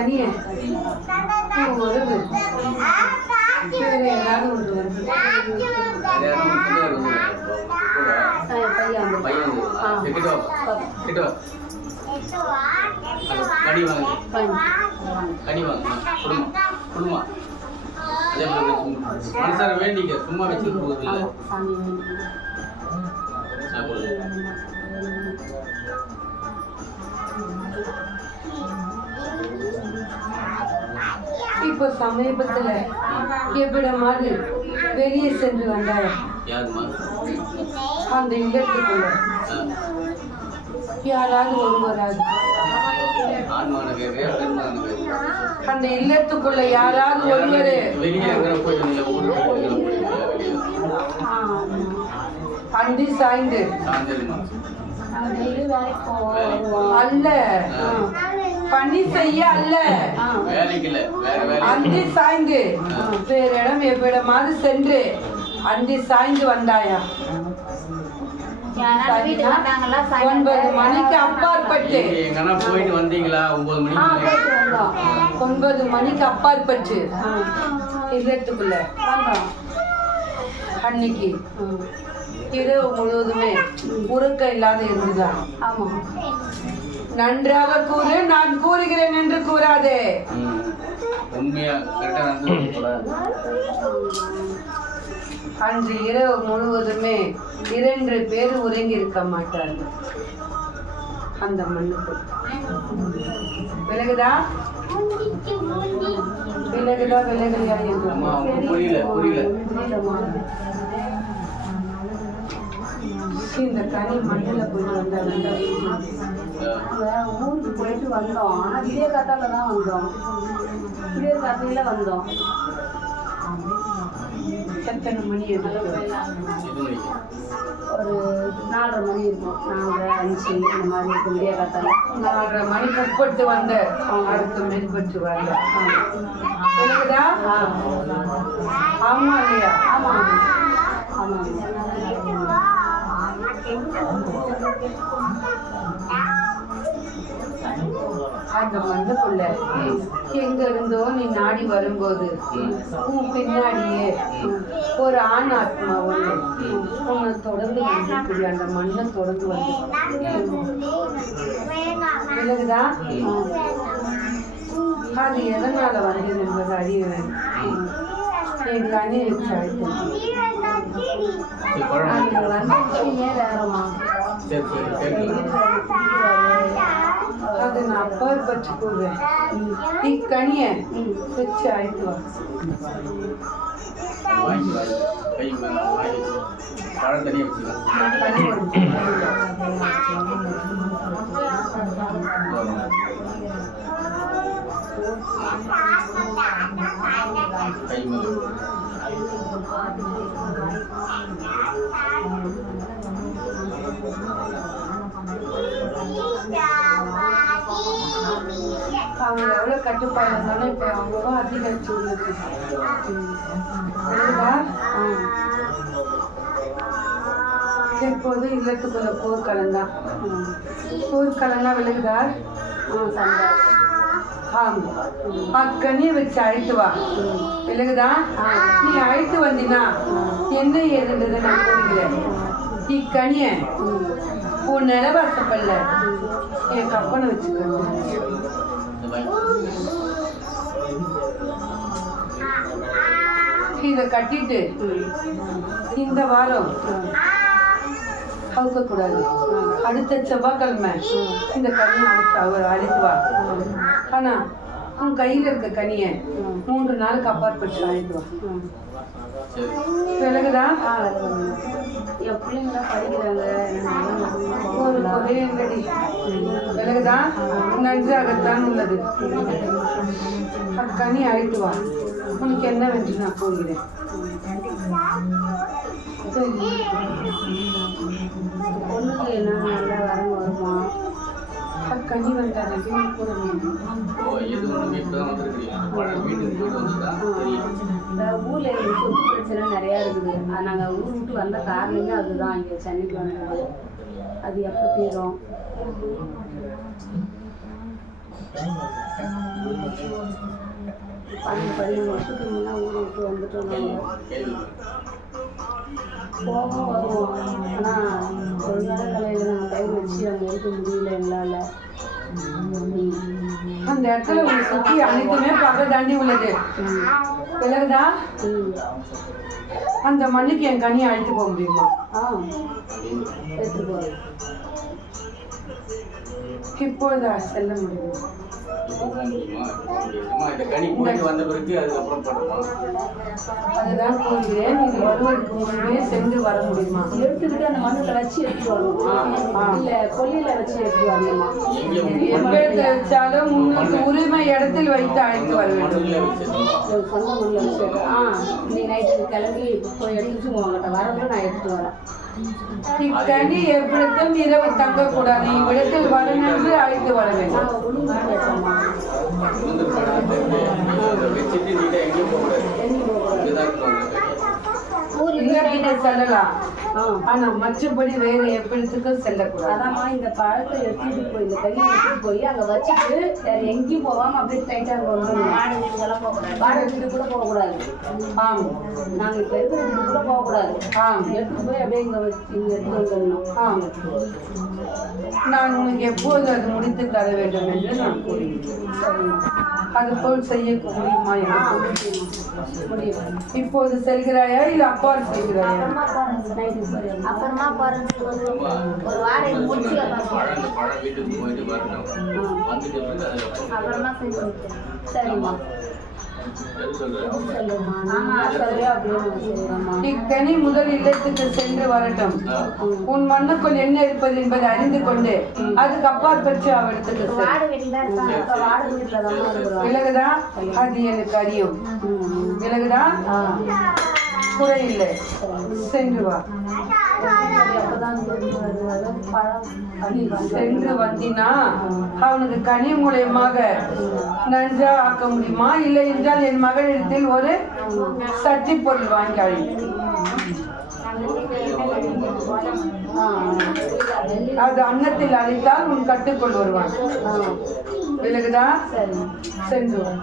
கனிய உறவு வேற ஏதாவது ஒன்று வருது. மனசார வேண்டிக்க சும்மா வச்சு போகுது. இப்போ சமீபத்துல எவ்விடமாவது வெளியே சென்று வந்தார் அந்த இல்லத்துக்குள்ள யாராவது ஒருவராது அந்த இல்லத்துக்குள்ள யாராவது ஒருவரு அந்தி சாய்ந்து அல்ல பணி செய்ய அல்ல அந்தி சாய்ந்து வேற இடம் எவ்விடமாவது சென்று அந்தி சாய்ந்து வந்தாயா? 9 மணிக்கு அப்பாற்பட்டு போயிட்டு வந்தீங்களா? 9 மணிக்கு அப்பாற்பட்டு இல்லத்துக்குள்ள அன்னைக்கு இரவு முழுவதுமே உறக்க இல்லாத இருந்துதான். ஆமா, நன்றாக கூறு, நான் கூறுகிறேன் என்று கூறாதே. அன்று இரவு முழுவதுமே 2 பேர் உறங்கி இருக்க மாட்டார்கள் அந்த மண்ணுக்கு. விலகுதா விலகுதா விலகலையா என்று இந்த கனி மண்ணில் போயிட்டு வந்தாங்க. ஊருக்கு போயிட்டு வந்தோம். ஆனால் இதே காத்தால தான் வந்தோம். இதே காத்தையில வந்தோம். எத்தனை மணி ஒரு 4:30 மணி இருக்கும். 4, 5 இந்த மாதிரி இருக்கும். இதே காத்தால 4:30 மணிக்கு உட்பட்டு வந்த அடுத்து மேற்பட்டு வரல. இருக்குதா? ஆமா இல்லையா? ஆமா ஆமா. அந்த மண்ணுக்குள்ள எங்க இருந்தோ நீ நாடி வரும்போது உன் பின்னாடியே ஒரு ஆண் ஆத்மா ஒண்ணு உன்னை தொடர்ந்து வந்து அந்த மண்ணை தொடர்ந்து வந்து விலகுதா? அது எதனால வந்தது என்பது அறிய வேண்டும். என் கண்ணி வச்சு அழுத்தம் வேறமா அதை நான் அப்பார் பற்றி கூறுவேன். நீ கனிய வச்சு அழைத்துவா. அவங்க எவ்வளவு கட்டுப்பாடு இருந்தாலும் இப்ப அவங்களும் அதிகரிச்சு எப்போது இல்லத்துக்குள்ள போர்க்களம்தான். போர்க்களம்லாம் விலகுதா? அக்கனியை வச்சு அழைத்து வா. விலகுதா? நீ அழைத்து வந்தினா என்ன ஏதுன்றதை நான் கூறுகிறேன். இக்கனிய உன் நிலவாசப்பல்ல என் கப்பனை வச்சுக்கணும். இதை கட்டிட்டு இந்த வாரம் அவுக்க கூடாது. அடுத்த செவ்வாய்க்கிழமை இந்த கனியை அவர் அழைத்து வா. ஆனா உன் கையில இருக்க கனிய 3 நாளுக்கு அப்பாற்பட்டு அழைத்து வா. விலகுதா? என் பிள்ளைங்களா படிக்கிறாங்க. ஒரு குறையங்கடி விலகுதா? நன்றாகத்தான் உள்ளது. அக்கனி அழைத்து வா. உனக்கு என்ன வென்று நான் போகிறேன். பொண்ணுக்கு என்ன நல்லா வரணும் வருமா? அக்கனி வந்தாங்க கூட ஊர்ல சொத்து பிரச்சனை நிறையா இருக்குது. நாங்கள் ஊர் விட்டு வந்த காரணமே அதுதான். இங்கே சென்னைக்கு வந்தது. அது எப்போ தீரும்? 15 வருஷத்துக்கு முன்னே ஊரை விட்டு வந்துட்டோம் நாங்கள். போவோம் வருவோம். ஆனால் ஒரு நாள் கலையில் நாங்கள் கை வச்சு அங்கே இருக்க முடியல எங்களால். அந்த இடத்துல ஒரு சுத்தி அனைத்துமே பகை தாண்டி உள்ளது. விலகுதா? அந்த மண்ணுக்கு என் கனியை அழைத்து போக முடியுமா? எடுத்து போகிறேன். இப்போதா செல்ல முடியுமா? இந்த கனி போயிட்டு வந்த பிறகு அதுக்கப்புறம் பண்ணுமா? அதுதான் கூறுகிறேன். நீங்க வருவதற்கு முன்பே சென்று வர முடியுமா? எடுத்துக்கிட்டு அந்த மண்ணில் வச்சு எடுத்துட்டு வரணும். இல்லை கொல்லியில் வச்சு எடுத்துட்டு வரணுமா? எங்கே வச்சாலும் உங்களுக்கு உரிமை இடத்தில் வைத்து அழைத்து வர வேண்டும். சொந்த மண்ணில் வச்சு நீ நைட்டுக்கு கிளம்பி போய் எடுத்துட்டு உங்கள்கிட்ட வரணும், நான் எடுத்துட்டு வரேன். இக்கனி எவ்விடத்தும் இரவு தங்கக்கூடாது. இவ்விடத்தில் வரும் என்று அழைத்து வர வேண்டும். நான் ஒழுங்கு வச்சோம்மா. வச்சுட்டு நீங்க எங்கேயும் போகக்கூடாது. இல்லத்துக்கு செல்லலாம். ஆனா மற்றபடி வேற எவ்விடத்துக்கும் செல்லக்கூடாது. அதாம்மா இந்த பழத்தை எடுத்துட்டு போய் இந்த கையை எடுத்துட்டு போய் அங்கே வச்சுட்டு வேற எங்கேயும் போகாம அப்படியே டைட்டாக அங்கே வந்துடணும். வாடகை வீடு கூட போகக்கூடாது. நாங்கள் இப்போ இருக்கிற வீடு கூட போகக்கூடாது. எடுத்துட்டு போய் அப்படியே இங்கே எடுத்துட்டு வந்துடணும். நான் உனக்கு எப்போது அது முடித்து தர வேண்டும் என்று நான் கூறுகிறேன். அதுபோல் செய்ய முடியுமா? முடியும். இப்போது செல்கிறாயா இல்லை அப்பால் செல்கிறாயா? அப்புறமா ஒரு வாரம் முடிச்சு பழம் வீட்டுக்கு போயிட்டு வரணும். வந்துட்டு பிறகு அதுக்கப்புறம் அப்புறமா சரிம்மா. இக்கனி முதல் இல்லத்துக்கு சென்று வரட்டும். உன் மண்ணுக்குள் என்ன இருப்பது என்பதை அறிந்து கொண்டு அதுக்கு அப்பால் பெற்று அவஇடத்துக்கு விலகுதா? அது எனக்கு அறியும். விலகுதா? குறையில்லை. சென்று வா. சென்று வந்தினா அவனுக்கு கனி மூலயமாக நன்றா ஆக்க முடியுமா? இல்லை என்றால் என் மகளிடத்தில் ஒரு சட்டி பொருள் வாங்கி அழி. அது அன்னத்தில் அழித்தால் உன் கட்டுக்குள் வருவான். விலகுதா? சென்று வா.